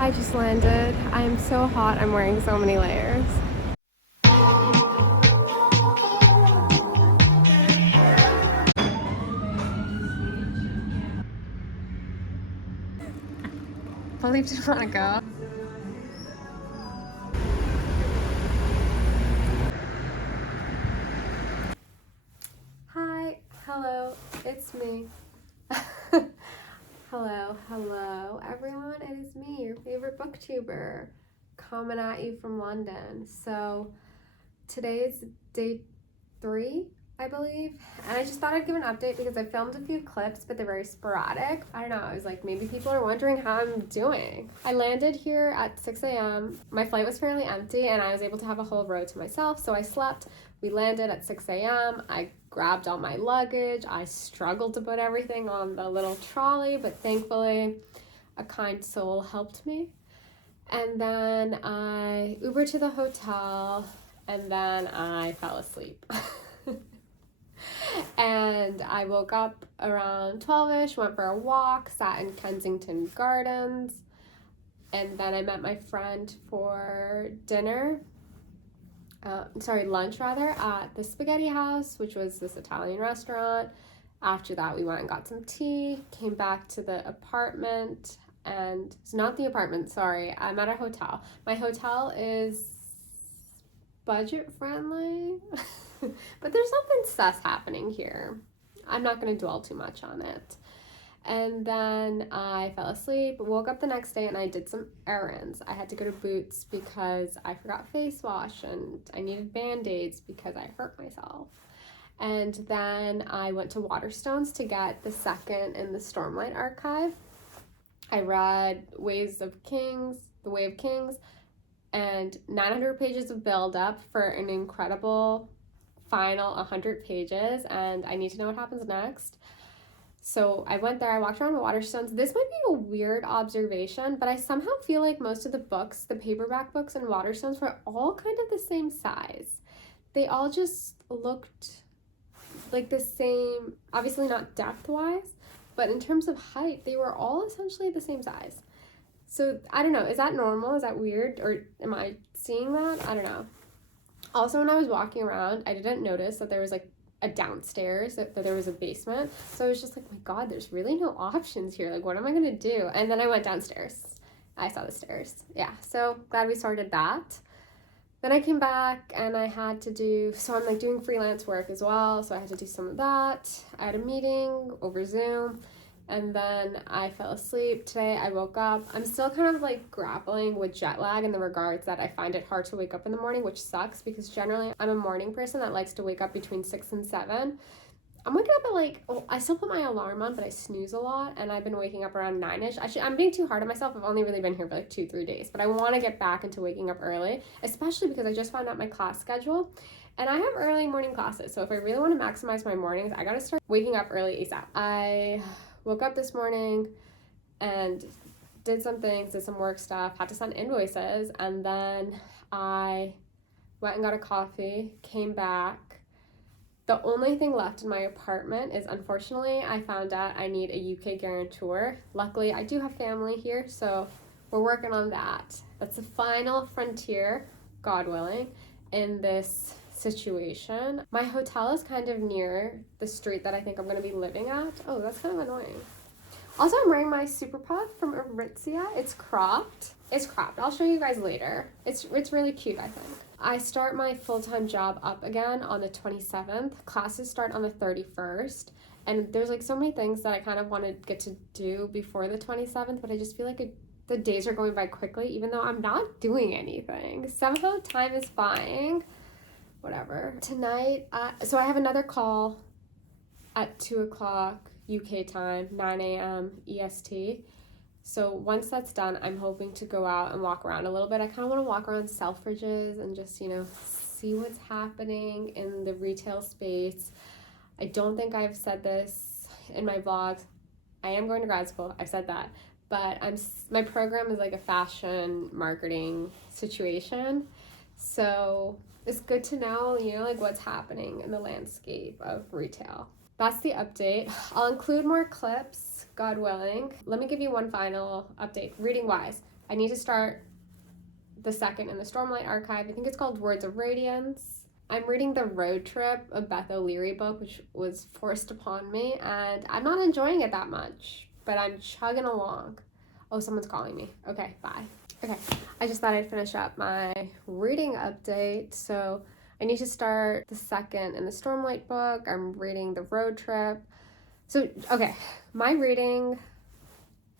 I just landed. I am so hot. I'm wearing so many layers. Philippe didn't want to go. Hi, hello, it's me. Hello, everyone. It is me, your favorite booktuber, coming at you from London. So today is day 3, I believe, and I just thought I'd give an update because I filmed a few clips, but they're very sporadic. I don't know, I was like, maybe people are wondering how I'm doing. I landed here at 6 a.m. My flight was fairly empty and I was able to have a whole row to myself, so I slept. We landed at 6 a.m. I grabbed all my luggage. I struggled to put everything on the little trolley, but thankfully a kind soul helped me. And then I Ubered to the hotel, and then I fell asleep. And I woke up around 12ish, went for a walk, sat in Kensington Gardens, and then I met my friend for lunch at the Spaghetti House, which was this Italian restaurant. After that, we went and got some tea, came back to the apartment, and it's not the apartment, sorry, I'm at a hotel. My hotel is budget friendly, but there's nothing sus happening here. I'm not going to dwell too much on it. And then I fell asleep, woke up the next day, and I did some errands. I had to go to Boots because I forgot face wash, and I needed Band-Aids because I hurt myself. And then I went to Waterstones to get the second in the Stormlight archive. I read The Way of Kings, and 900 pages of build-up for an incredible final 100 pages, and I need to know what happens next. So I went there, I walked around the Waterstones. This might be a weird observation, but I somehow feel like most of the books, the paperback books in Waterstones, were all kind of the same size. They all just looked like the same, obviously not depth-wise, but in terms of height, they were all essentially the same size. So I don't know, is that normal? Is that weird? Or am I seeing that? I don't know. Also, when I was walking around, I didn't notice that there was like a downstairs, that there was a basement. So I was just like, my God, there's really no options here. Like, what am I gonna do? And then I went downstairs. I saw the stairs. Yeah, so glad we sorted that. Then I came back and I had to so I'm like doing freelance work as well. So I had to do some of that. I had a meeting over Zoom. And then I fell asleep. Today I woke up. I'm still kind of like grappling with jet lag in the regards that I find it hard to wake up in the morning, which sucks because generally I'm a morning person that likes to wake up between 6 and 7. I'm waking up at I still put my alarm on, but I snooze a lot, and I've been waking up around 9ish. I'm being too hard on myself. I've only really been here for like 2-3 days, but I want to get back into waking up early, especially because I just found out my class schedule. And I have early morning classes, so if I really want to maximize my mornings, I gotta start waking up early ASAP. I woke up this morning and did some things, did some work stuff, had to send invoices, and then I went and got a coffee, came back. The only thing left in my apartment is, unfortunately, I found out I need a UK guarantor. Luckily, I do have family here, so we're working on that. That's the final frontier, God willing, in this situation. My hotel is kind of near the street that I think I'm going to be living at. Oh, that's kind of annoying. Also, I'm wearing my Super Puff from Aritzia. It's cropped. I'll show you guys later. It's really cute, I think. I start my full-time job up again on the 27th. Classes start on the 31st. And there's like so many things that I kind of want to get to do before the 27th, but I just feel like the days are going by quickly, even though I'm not doing anything. Somehow time is flying. Whatever. Tonight, so I have another call at 2 o'clock UK time, 9 a.m. EST. So once that's done, I'm hoping to go out and walk around a little bit. I kind of want to walk around Selfridges and just, see what's happening in the retail space. I don't think I've said this in my vlogs. I am going to grad school. I've said that. But my program is like a fashion marketing situation. So it's good to know, you know, like what's happening in the landscape of retail. That's the update. I'll include more clips, God willing. Let me give you one final update. Reading wise, I need to start the second in the Stormlight Archive. I think it's called Words of Radiance. I'm reading the Roadtrip, a Beth O'Leary book, which was forced upon me, and I'm not enjoying it that much, but I'm chugging along. Oh, someone's calling me. Okay, bye. Okay, I just thought I'd finish up my reading update. So I need to start the second in the Stormlight book. I'm reading the Roadtrip. So, okay, my reading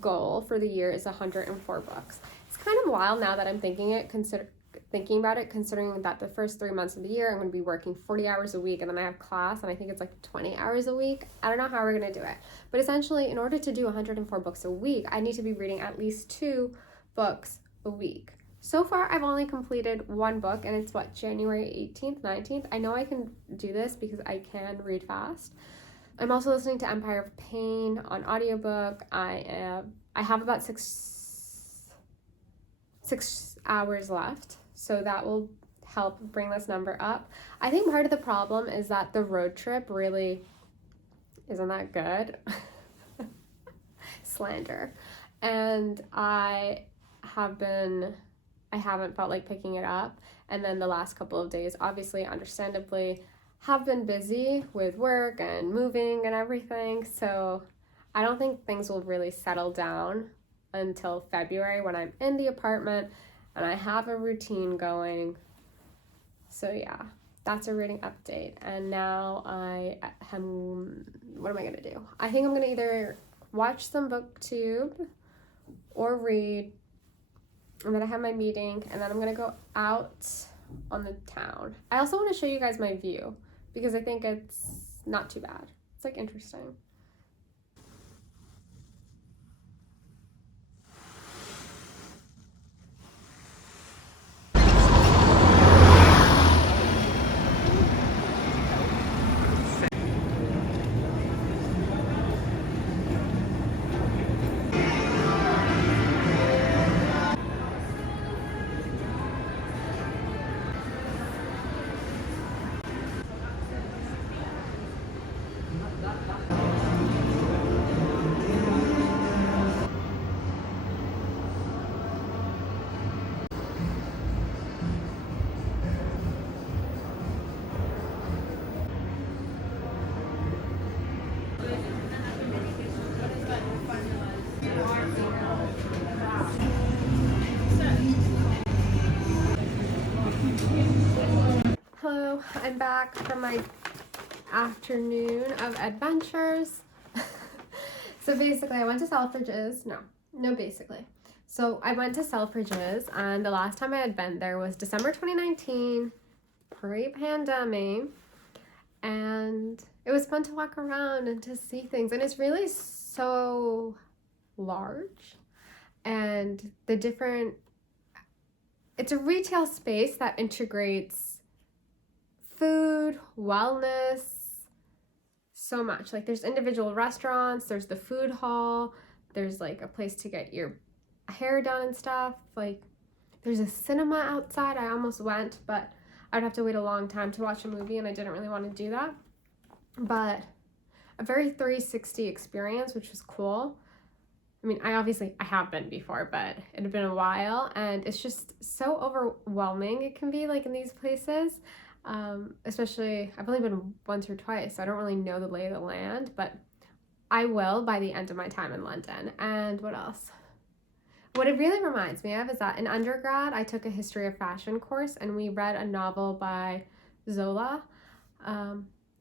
goal for the year is 104 books. It's kind of wild now that I'm thinking about it, considering that the first 3 months of the year I'm going to be working 40 hours a week, and then I have class, and I think it's like 20 hours a week. I don't know how we're going to do it. But essentially, in order to do 104 books a week, I need to be reading at least 2 books a week. So far, I've only completed 1 book, and it's January 18th, 19th. I know I can do this because I can read fast. I'm also listening to Empire of Pain on audiobook. I have about 6 hours left, so that will help bring this number up. I think part of the problem is that the road trip really isn't that good. Slander. And I haven't felt like picking it up. And then the last couple of days, obviously, understandably, have been busy with work and moving and everything. So I don't think things will really settle down until February when I'm in the apartment and I have a routine going. So yeah, that's a reading update. And now what am I gonna do? I think I'm gonna either watch some booktube or read, and then I have my meeting, and then I'm gonna go out on the town. I also want to show you guys my view because I think it's not too bad. It's like interesting. Hello, I'm back from my afternoon of adventures. So basically, I went to Selfridges. No, basically. So I went to Selfridges, and the last time I had been there was December 2019, pre-pandemic, and it was fun to walk around and to see things, and it's really so large, and it's a retail space that integrates food, wellness, so much. Like there's individual restaurants, there's the food hall, there's like a place to get your hair done and stuff. Like there's a cinema outside. I almost went, but I'd have to wait a long time to watch a movie, and I didn't really want to do that. But a very 360 experience, which was cool. I mean, I have been before, but it had been a while, and it's just so overwhelming it can be, like, in these places. Especially, I've only been once or twice, so I don't really know the lay of the land, but I will by the end of my time in London. And what else? What it really reminds me of is that in undergrad, I took a history of fashion course, and we read a novel by Zola.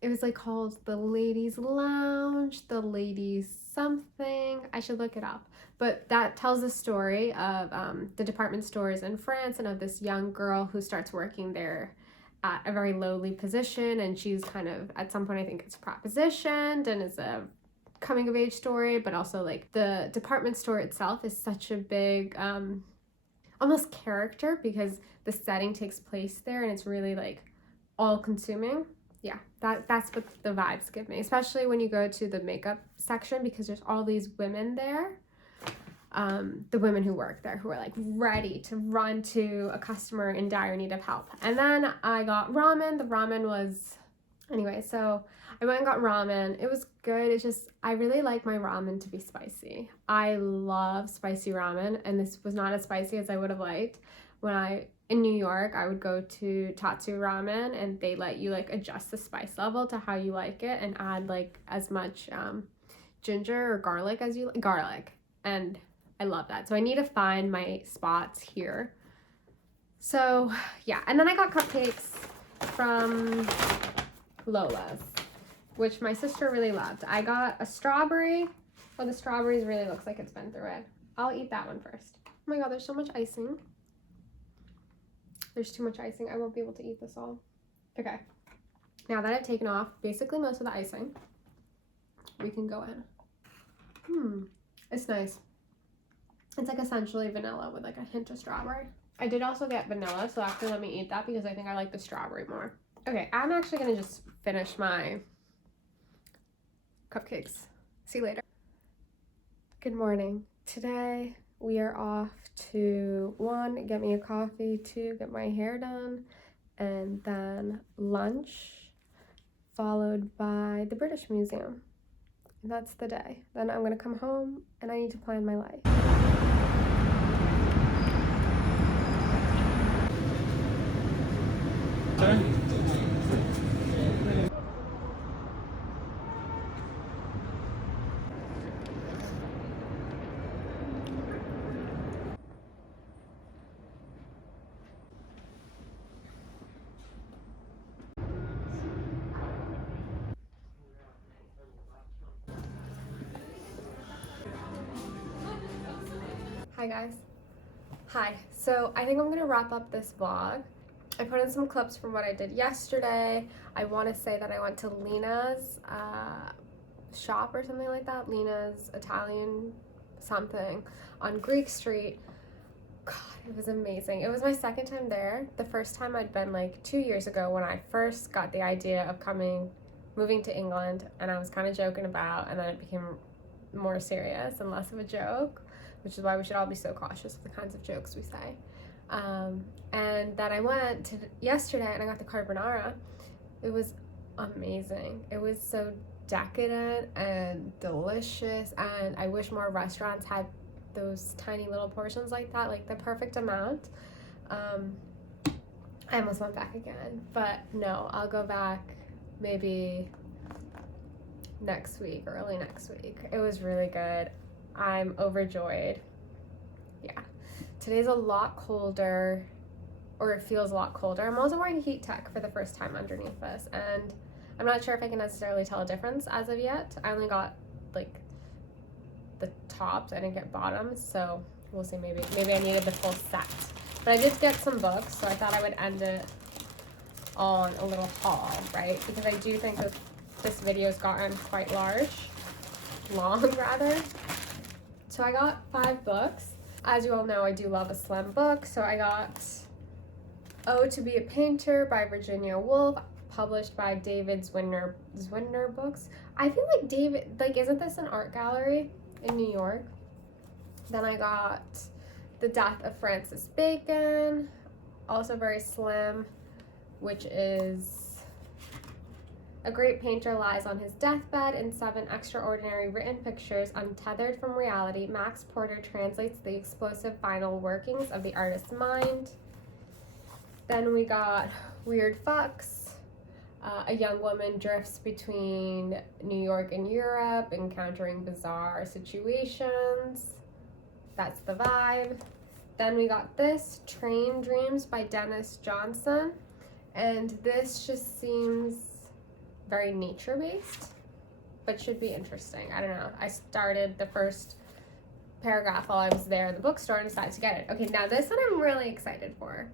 It was like called The Ladies' Lounge, The Ladies something. I should look it up. But that tells the story of the department stores in France, and of this young girl who starts working there at a very lowly position, and she's kind of, at some point I think it's propositioned, and it's a coming of age story, but also like the department store itself is such a big almost character because the setting takes place there, and it's really like all consuming. Yeah, that's what the vibes give me, especially when you go to the makeup section because there's all these women there. the women who work there who were like ready to run to a customer in dire need of help. And then I got ramen. The ramen was, anyway, so I went and got ramen. It was good. It's just, I really like my ramen to be spicy. I love spicy ramen, and this was not as spicy as I would have liked. In New York, I would go to Tatsu Ramen, and they let you like adjust the spice level to how you like it and add like as much ginger or garlic as you like. Garlic. And I love that. So I need to find my spots here. So yeah, and then I got cupcakes from Lola's, which my sister really loved. I got a strawberry. Oh, the strawberries really looks like it's been through it. I'll eat that one first. Oh my god, there's so much icing. There's too much icing. I won't be able to eat this all. Okay. Now that I've taken off basically most of the icing, we can go in. It's nice. It's like essentially vanilla with like a hint of strawberry. I did also get vanilla, so actually let me eat that because I think I like the strawberry more. Okay, I'm actually gonna just finish my cupcakes. See you later. Good morning. Today we are off to 1, get me a coffee, 2, get my hair done, and then lunch, followed by the British Museum. And that's the day. Then I'm gonna come home and I need to plan my life. Hi guys. Hi. So I think I'm gonna wrap up this vlog. I put in some clips from what I did yesterday. I want to say that I went to Lina's shop or something like that. Lina's Italian something on Greek Street. God, it was amazing. It was my second time there. The first time I'd been like 2 years ago when I first got the idea of moving to England, and I was kind of joking about, and then it became more serious and less of a joke, which is why we should all be so cautious of the kinds of jokes we say. And then I went to yesterday and I got the carbonara. It was amazing. It was so decadent and delicious, and I wish more restaurants had those tiny little portions like that, like the perfect amount. I almost went back again, but no, I'll go back maybe next week, early next week. It was really good. I'm overjoyed. Yeah. Today's a lot colder, or it feels a lot colder. I'm also wearing heat tech for the first time underneath this, and I'm not sure if I can necessarily tell a difference as of yet. I only got like the tops, I didn't get bottoms, so we'll see. Maybe I needed the full set. But I did get some books, so I thought I would end it on a little haul, right? Because I do think that this video's gotten quite long rather. So I got 5 books. As you all know, I do love a slim book, so I got Oh to Be a Painter by Virginia Woolf, published by David Zwinner Books. I feel like isn't this an art gallery in New York? Then I got The Death of Francis Bacon, also very slim, which is A Great Painter Lies on His Deathbed in 7 Extraordinary Written Pictures Untethered from Reality. Max Porter translates the explosive final workings of the artist's mind. Then we got Weird Fucks. A young woman drifts between New York and Europe, encountering bizarre situations. That's the vibe. Then we got this, Train Dreams by Dennis Johnson. And this just seems very nature-based, but should be interesting. I don't know. I started the first paragraph while I was there in the bookstore and decided to get it. Okay, now this one I'm really excited for.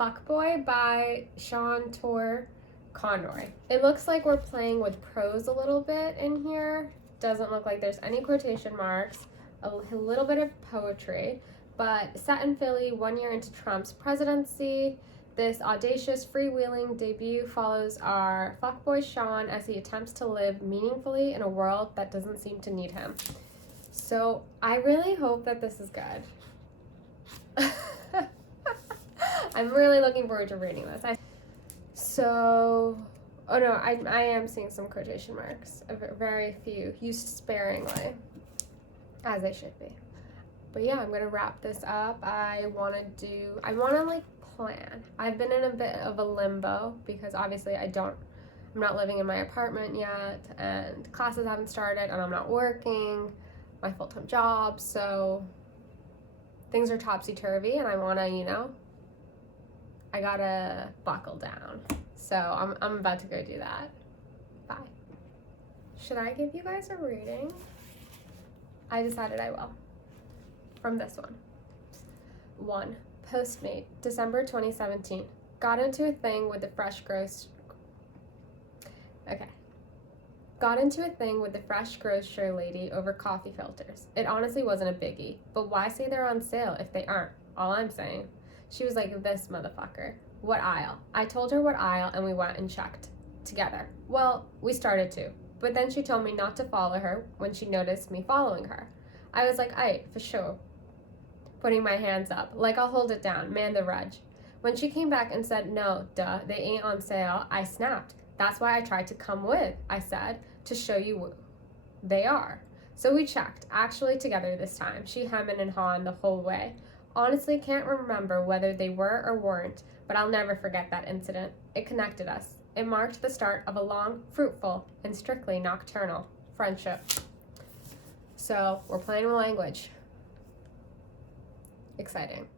Fuccboi by Thor Conroe. It looks like we're playing with prose a little bit in here. Doesn't look like there's any quotation marks. A little bit of poetry, but set in Philly 1 year into Trump's presidency. This audacious, freewheeling debut follows our fuckboy Sean as he attempts to live meaningfully in a world that doesn't seem to need him. So I really hope that this is good. I'm really looking forward to reading this. Oh no, I am seeing some quotation marks, very few, used sparingly, as they should be. But yeah, I'm gonna wrap this up. I wanna like plan. I've been in a bit of a limbo because obviously I'm not living in my apartment yet, and classes haven't started, and I'm not working my full-time job, so things are topsy-turvy, and I wanna, I gotta buckle down. So I'm about to go do that. Bye. Should I give you guys a reading? I decided I will. From this one. 1. Postmate, December 2017. Got into a thing with the fresh grocer lady over coffee filters. It honestly wasn't a biggie, but why say they're on sale if they aren't? All I'm saying. She was like, this motherfucker. What aisle? I told her what aisle and we went and checked. Together. Well, we started to, but then she told me not to follow her when she noticed me following her. I was like, aight, for sure. Putting my hands up, like I'll hold it down, man the rudge. When she came back and said, no, duh, they ain't on sale, I snapped. That's why I tried to come with, I said, to show you they are. So we checked, actually together this time. She hemming and hawing the whole way. Honestly, can't remember whether they were or weren't, but I'll never forget that incident. It connected us. It marked the start of a long, fruitful, and strictly nocturnal friendship. So, we're playing with language. Exciting.